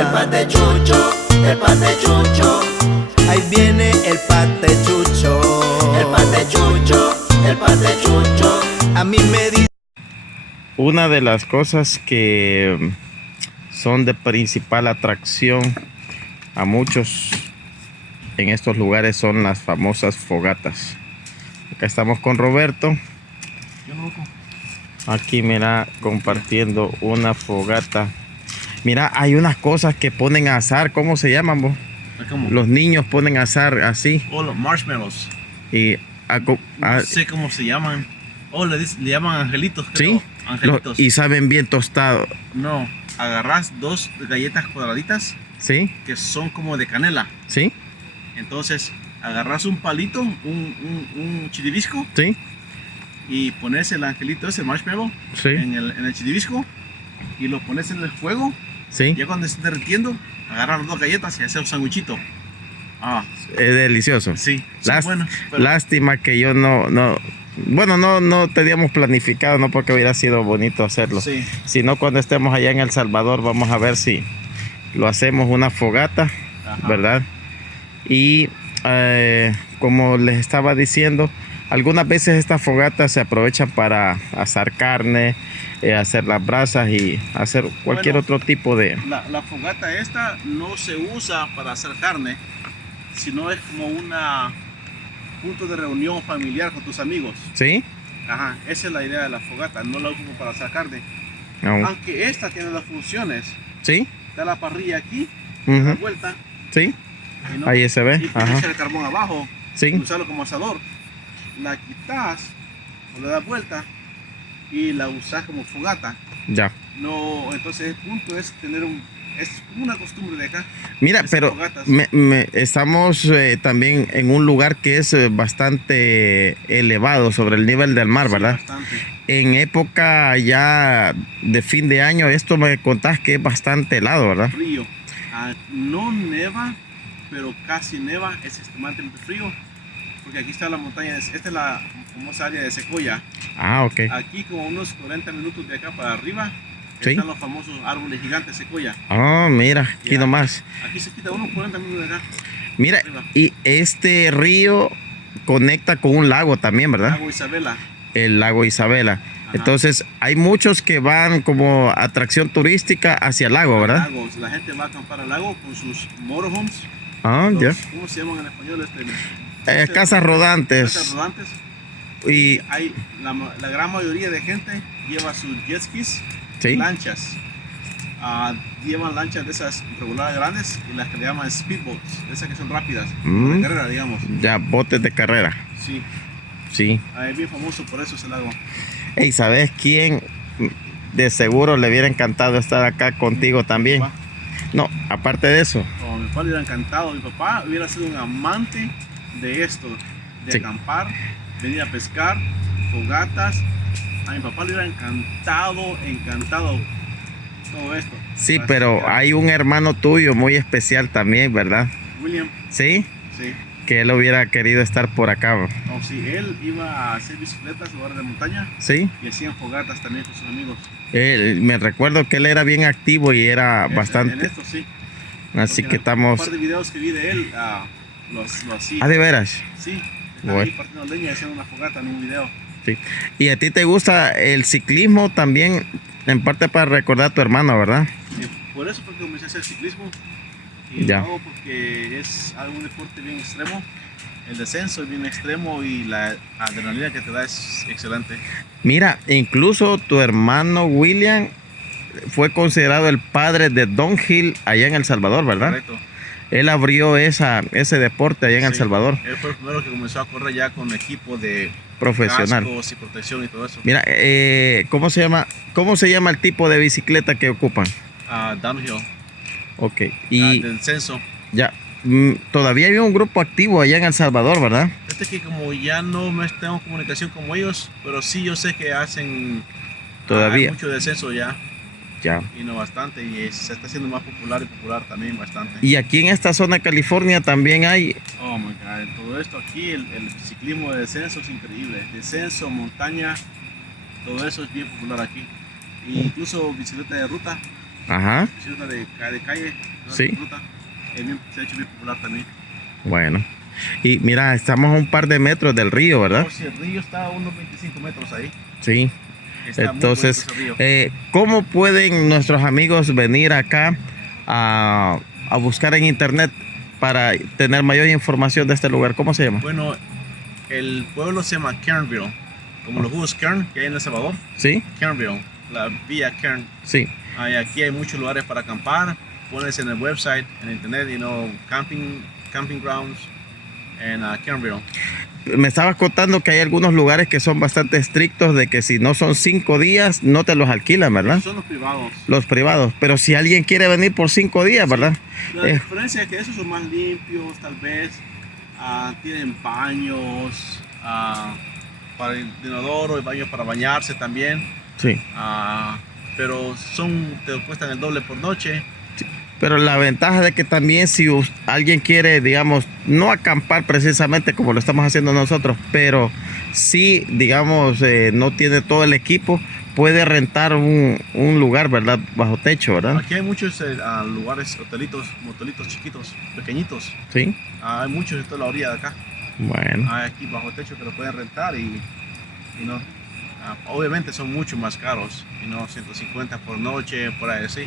El patechucho, el patechucho. Ahí viene el patechucho. El patechucho, el patechucho. A mí me dice. Una de las cosas que son de principal atracción a muchos en estos lugares son las famosas fogatas. Acá estamos con Roberto. Aquí mira, compartiendo una fogata. Mira, hay unas cosas que ponen a asar. ¿Cómo se llaman, vos? ¿Cómo? Los niños ponen a asar así. Oh, los marshmallows. Y No sé cómo se llaman. Oh, le llaman angelitos, creo. sí, Angelitos. y saben bien tostado. No, agarras dos galletas cuadraditas ¿Sí? que son como de canela. ¿Sí? Entonces, agarras un palito, un chiribisco, ¿Sí? y pones el angelito ese, marshmallow, Sí. en el chiribisco, y lo pones en el fuego. Sí. Ya cuando esté derritiendo, agarras las dos galletas y haces un sanguichito. Ah, Es delicioso. sí, son buenos, pero- Lástima que yo no teníamos planificado, no porque hubiera sido bonito hacerlo. Sí. Sino cuando estemos allá en El Salvador, vamos a ver si lo hacemos una fogata, Ajá. ¿verdad? Y como les estaba diciendo, algunas veces estas fogatas se aprovechan para asar carne, hacer las brasas y hacer cualquier Bueno, otro tipo de... La fogata esta no se usa para hacer carne, sino es como una punto de reunión familiar con tus amigos. ¿Sí? Ajá, esa es la idea de la fogata, no la uso para hacer carne. No. Aunque esta tiene las funciones, ¿Sí? está la parrilla aquí, Ujú. da vuelta, ¿Sí? y no, Ahí se ve. y puedes Ajá. echar el carbón abajo, y Sí. usarlo como asador. La quitas, o le das vuelta, y la usas como fogata. Ya. No, entonces el punto es tener es una costumbre de acá. Mira, hacer pero fogatas. estamos también en un lugar que es bastante elevado sobre el nivel del mar, Sí, ¿verdad? bastante. En época ya de fin de año, esto me contás que es bastante helado, ¿verdad? Frío. No neva, pero casi neva, es extremadamente frío. Porque aquí está la montaña, esta es la famosa área de Secoya. Ah, ok. Aquí como unos 40 minutos de acá para arriba, Sí. están los famosos árboles gigantes Secoya. Ah, mira, aquí Ya. nomás. Aquí se quita unos 40 minutos de acá. Mira, Arriba. y este río conecta con un lago también, ¿verdad? Lago Isabela. El lago Isabela. Ajá. Entonces, hay muchos que van como atracción turística hacia el lago, ¿verdad? Lagos. La gente va a acampar al lago con sus motorhomes. Ah, ya. ¿Cómo se llaman en español? Casas rodantes. Casas rodantes. Y Hay la gran mayoría de gente lleva sus jet skis, sí, lanchas. Llevan lanchas de esas regulares grandes y las que le llaman speedboats, de esas que son rápidas, como de carrera, digamos. ya botes de carrera. Sí, Sí. es bien famoso por eso ese lago. Hey, ¿sabes quién? De seguro le hubiera encantado estar acá contigo también. Mi papá. No, aparte de eso. Oh, mi papá le hubiera encantado. Mi papá hubiera sido un amante de esto, de Sí. acampar, venir a pescar, fogatas. A mi papá le hubiera encantado todo esto. Sí, Así pero que, hay un hermano tuyo muy especial también, ¿verdad? William, Sí, sí. que él hubiera querido estar por acá. ¿No? Oh, sí, él iba a hacer bicicletas, lugares de montaña, Sí. y hacían fogatas también con sus amigos. Me recuerdo que él era bien activo y era En bastante. esto sí. Así Porque que Un estamos. par de videos que vi de él, lo hacía. Ah, de veras. Sí, estaba Bueno. ahí partiendo leña y haciendo una fogata en un video. Sí. ¿Y a ti te gusta el ciclismo también? En parte para recordar a tu hermano, ¿verdad? Sí, por eso fue que comencé a hacer ciclismo. Y Ya. lo hago porque es un deporte bien extremo. El descenso es bien extremo y la adrenalina que te da es excelente. Mira, incluso tu hermano William fue considerado el padre de downhill allá en El Salvador, ¿verdad? Correcto. Él abrió ese deporte allá en El Sí. Salvador, Él fue el primero que comenzó a correr ya con equipo de profesional. cascos y protección y todo eso. Mira, ¿cómo se llama el tipo de bicicleta que ocupan? Downhill, Ok, y del descenso. ya, todavía hay un grupo activo allá en El Salvador, ¿verdad? Este que como ya no me tengo comunicación como ellos, pero sí yo sé que hacen Todavía. hay mucho descenso ya, Ya. y no bastante, y se está haciendo más popular y popular también bastante. Y aquí en esta zona de California también hay. Oh my god, todo esto aquí, el ciclismo de descenso es increíble. Descenso, montaña, todo eso es bien popular aquí. E incluso bicicleta de ruta, Ajá. cocina de calle, ¿no? Sí. Fruta. Se ha hecho bien popular también. Bueno. Y mira, estamos a un par de metros del río, ¿verdad? Oh, sí, el río está a unos 25 metros ahí. Sí. Está muy Entonces, bonito ese río. ¿cómo pueden nuestros amigos venir acá a buscar en internet para tener mayor información de este lugar? ¿Cómo se llama? Bueno, el pueblo se llama Kernville, como los jugos Kern que hay en El Salvador. Sí, Kernville, la vía Kern. sí. Aquí hay muchos lugares para acampar. Pones en el website, en internet, camping grounds en Kernville. Me estabas contando que hay algunos lugares que son bastante estrictos de que si no son 5 días no te los alquilan, ¿verdad? Son los privados. Los privados. Pero si alguien quiere venir por 5 días, ¿verdad? La diferencia es que esos son más limpios, tal vez. Tienen baños para el inodoro y baños para bañarse también. Sí. Pero te cuestan el doble por noche. Pero la ventaja de que también si alguien quiere, digamos, no acampar precisamente como lo estamos haciendo nosotros, pero sí, digamos, no tiene todo el equipo, puede rentar un lugar, ¿verdad? Bajo techo, ¿verdad? Aquí hay muchos lugares, motelitos chiquitos, pequeñitos. Sí. Hay muchos en toda la orilla de acá. Bueno. Hay aquí bajo techo que lo pueden rentar y no. Obviamente son mucho más caros, 150 por noche, por ahí así.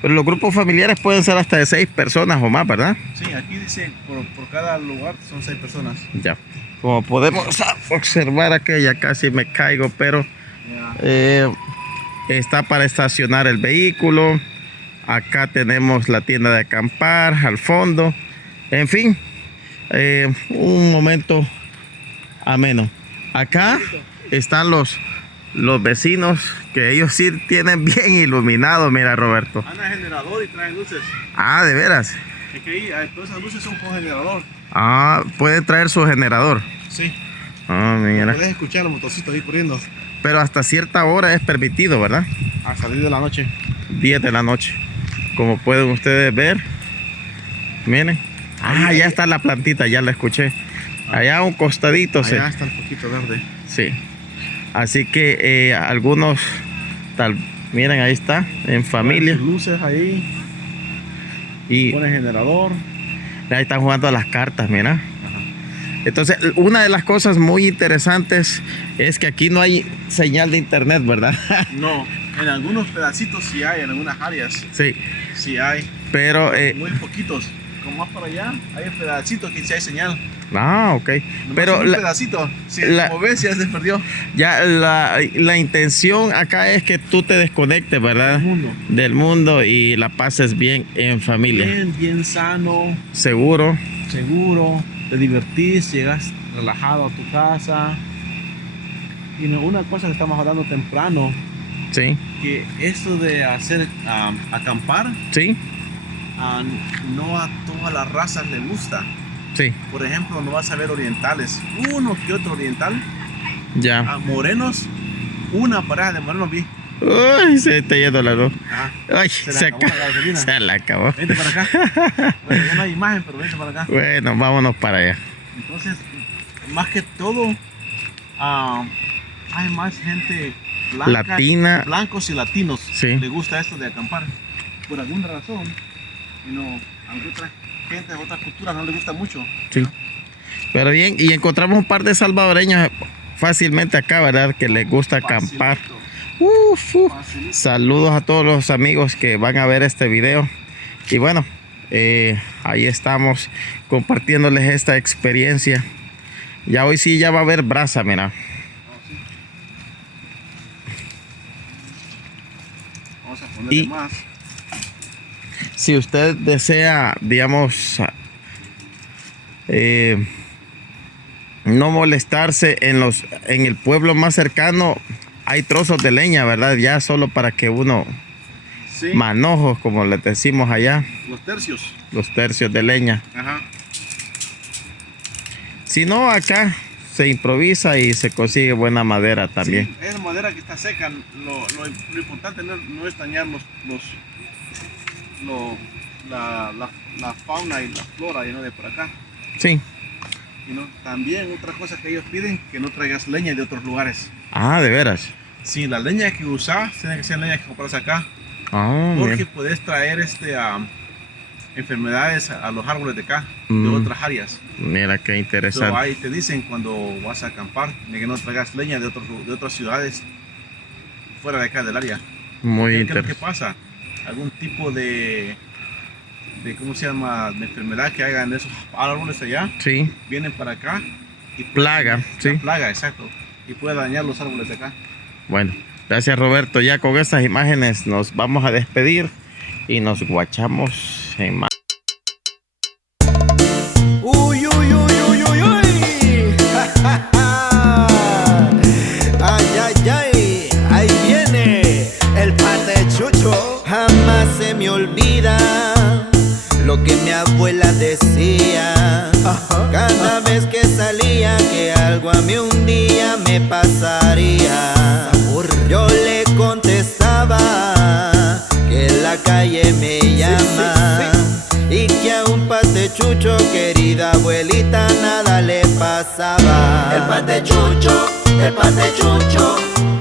Pero los grupos familiares pueden ser hasta de 6 personas o más, ¿verdad? Sí, aquí dice por cada lugar son 6 personas. Ya. Como podemos observar aquí, ya casi me caigo, pero está para estacionar el vehículo. Acá tenemos la tienda de acampar al fondo. En fin, un momento ameno. Acá están los vecinos, que ellos sí tienen bien iluminado, mira, Roberto. Anda generador y traen luces. Ah, ¿de veras? Es que ahí todas esas luces son con generador. Ah, puede traer su generador. Sí. Ah, mira. Puedes escuchar los motorcitos ahí corriendo. Pero hasta cierta hora es permitido, ¿verdad? A salir de la noche. 10 de la noche. Como pueden ustedes ver. Miren. Ah, ya está la plantita, ya la escuché. Allá a un costadito. Allá está el poquito verde. Sí. Así que algunos, miren, ahí está, en familia. Sus luces ahí. Y Pone generador. ahí están jugando a las cartas, mira. Entonces, una de las cosas muy interesantes es que aquí no hay señal de internet, ¿verdad? No, en algunos pedacitos sí hay, en algunas áreas Sí, sí hay. pero... Muy poquitos. Como más para allá, hay pedacitos que sí hay señal. ok. Nomás Pero un pedacito. Si como ves, ya se perdió. ya la intención acá es que tú te desconectes, ¿verdad? Del mundo y la pases bien en familia. Bien sano, Seguro. seguro, te divertís, llegas relajado a tu casa. Y una cosa que estamos hablando temprano, Sí, que esto de hacer acampar, sí, no a todas las razas les gusta. sí. Por ejemplo, no vas a ver orientales, uno que otro oriental, Ya. morenos, una pareja de morenos vi. Uy, se está yendo la luz. Ay, Se le acabó la gasolina. se la acabó. Vente para acá. Bueno, ya no hay imagen, pero vente para acá. Bueno, vámonos para allá. Entonces, más que todo, hay más gente blanca, Latina. blancos y latinos. Sí. Le gusta esto de acampar. Por alguna razón, a otra gente de otras culturas no le gusta mucho. Sí. Pero bien, y encontramos un par de salvadoreños fácilmente acá, ¿verdad? Que les gusta acampar. Facilito, facilito. Saludos a todos los amigos que van a ver este video. Y bueno, ahí estamos compartiéndoles esta experiencia. Ya hoy sí ya va a haber brasa, mira. Vamos a ponerle Y- más. Si usted desea, digamos, no molestarse en el pueblo más cercano, hay trozos de leña, ¿verdad? Ya solo para que uno, Sí, manojos, como les decimos allá, los tercios. los tercios de leña. Ajá. Si no, acá se improvisa y se consigue buena madera también. Sí, es madera que está seca. Lo importante no es dañar la fauna y la flora de por acá. Sí. También otra cosa que ellos piden, que no traigas leña de otros lugares. Ah, de veras. Sí, la leña que usas tiene que ser leña que compras acá. Porque Bien. puedes traer enfermedades a los árboles de acá, de Mm. otras áreas. Mira qué So, interesante. ahí te dicen cuando vas a acampar de que no traigas leña de otras ciudades fuera de acá del área. Muy ¿Qué es lo que interesante. pasa? Algún tipo de ¿cómo se llama? De enfermedad que hagan esos árboles allá, Sí, vienen para acá y plaga, sí. plaga, exacto, y puede dañar los árboles de acá. Bueno, gracias Roberto. Ya con estas imágenes nos vamos a despedir y nos guachamos en más. Uy, uy, uy, uy, uy, uy. Ay, ay, ay, ahí viene el pate chucho. Jamás se me olvida lo que mi abuela decía. Cada vez que salía que algo a mí un día me pasaría. Yo le contestaba que la calle me llama y que a un pate chucho, querida abuelita, nada le pasaba. El pate chucho, el pate chucho.